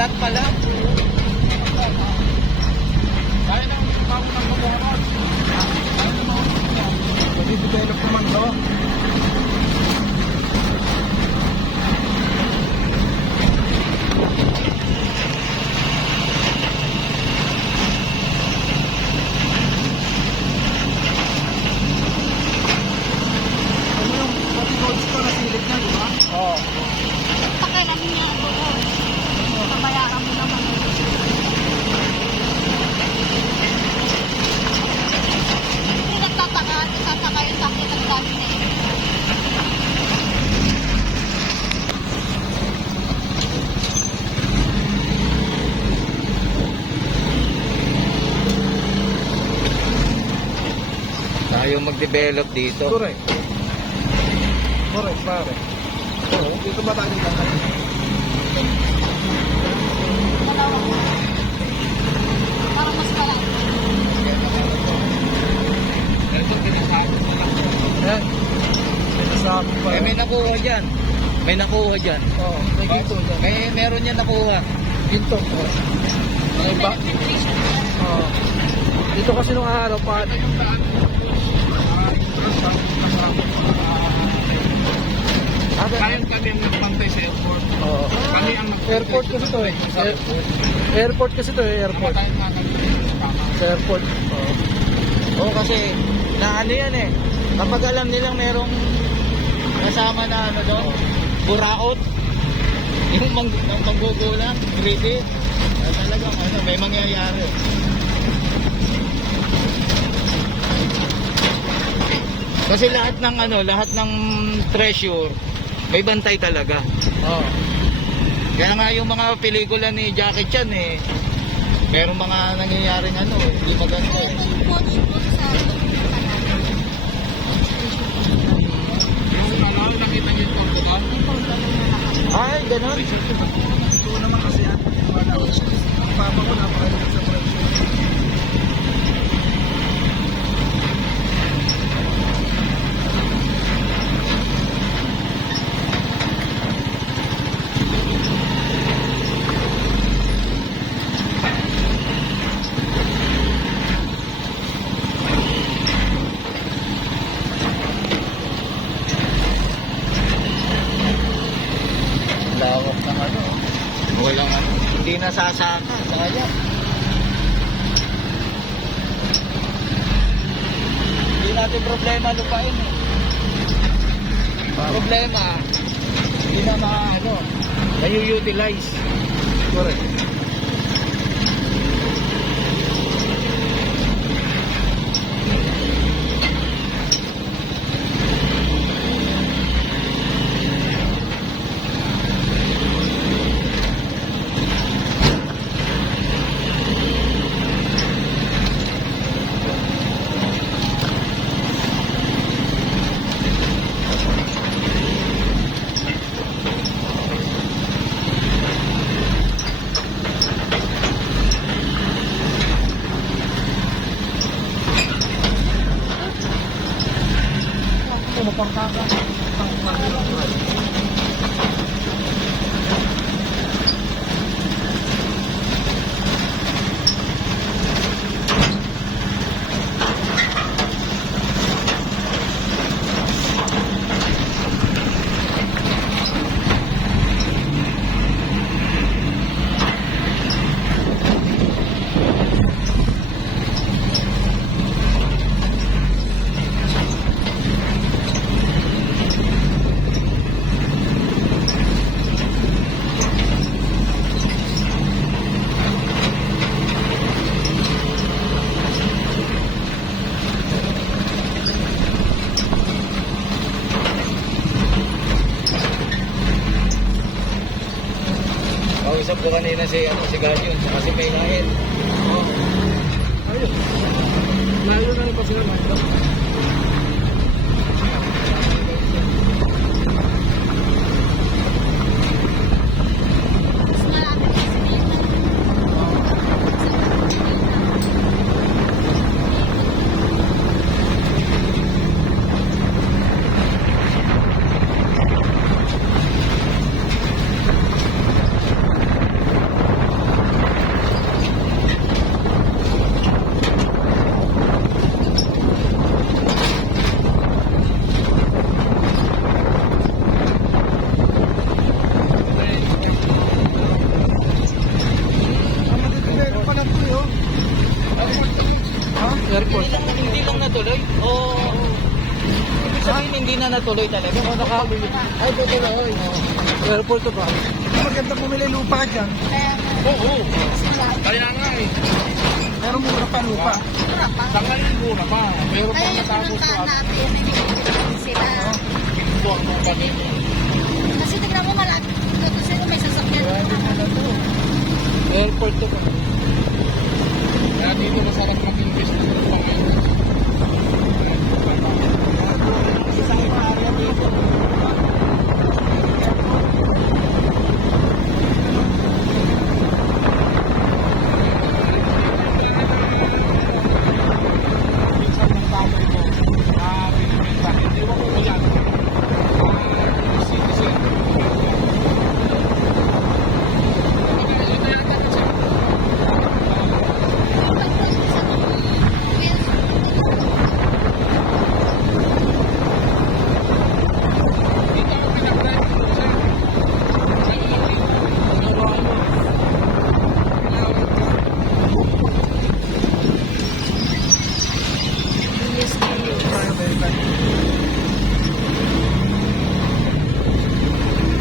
Flat pala. Kaya nang bago ng pagkakas. Kasi develop naman to. Ano yung pati codes ko na silip na, di ba? Oo. Pakialamin niya ako. Pabayaran mo naman. Hindi nagtataka yung sakit ng dami na eh. Tayo mag-develop dito. Correct. Correct, pare. Oo, dito ba tayo tatay? Dalawa. Para mas malaki. Yan. Sinasabi pa. May nakuha dyan. May nakuha dyan. Oo, may ginto dyan. Meron yan nakuha. Ginto. Oo. May ba? Oo. Dito kasi nung araw pa. Kaya kami ang nagpantay sa airport. Oo. Kami ang Airport kasi to eh. Airport kasi to eh, airport. Tayo Sa airport. Oo. Oo, kasi na ano yan eh. Kapag alam nilang merong kasama na ano doon, buraot, yung manggugulang, greedy, talagang ano, may mangyayari. Kasi lahat ng ano, lahat ng treasure, may bantay talaga. Oo. Kaya nga yung mga pelikula ni Jackie Chan eh, merong mga nangyayaring ano, hindi maganda eh. Ito yung watch ko sa Yung nalala, nakita niyo yung Portugal? Ay, ganun. Ito naman kasi yan. Papa ko napakalit sa presyo. Lawak ng ano. Walang ano. Hindi nasasaka sa kanya. Hindi natin problema lupain eh. Problema, hindi na ano, na-utilize. Correct. Ito, mapangkaka. Kausap ko kanina si Gajon, saka si Maylael. Ayun. Lalo na rin pa sila, Mike. tuloy talaga. Oo, Ay, tuloy. airport to ba? Maganda pumili lupa dyan. Kaya Oo. Kaya nga eh. Pero mura pa lupa. mura pa. Sa ngayon muna pa. Pero Kaya pag yung natapos ko pinuntahan at natin, hindi sila. buwag mo pa dito. Kasi tignan mo malapit dito sila may sasakyan. Airport to ba? Kaya dito masarap mag-invest ng Panginoon. Minsan ng tatay ko na binibenta. Hindi ko ko yan. Citizen. Ito yata na siya. Dito ako pinag-drive ko siya.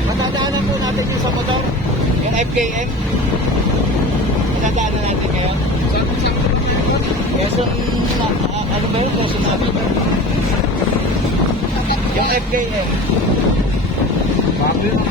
Matadaanan po natin yung sa motor. Yung FKM. Matadaanan natin ngayon. Quezon, ano ba yun? Quezon namin. Yung FKM. Bago yun.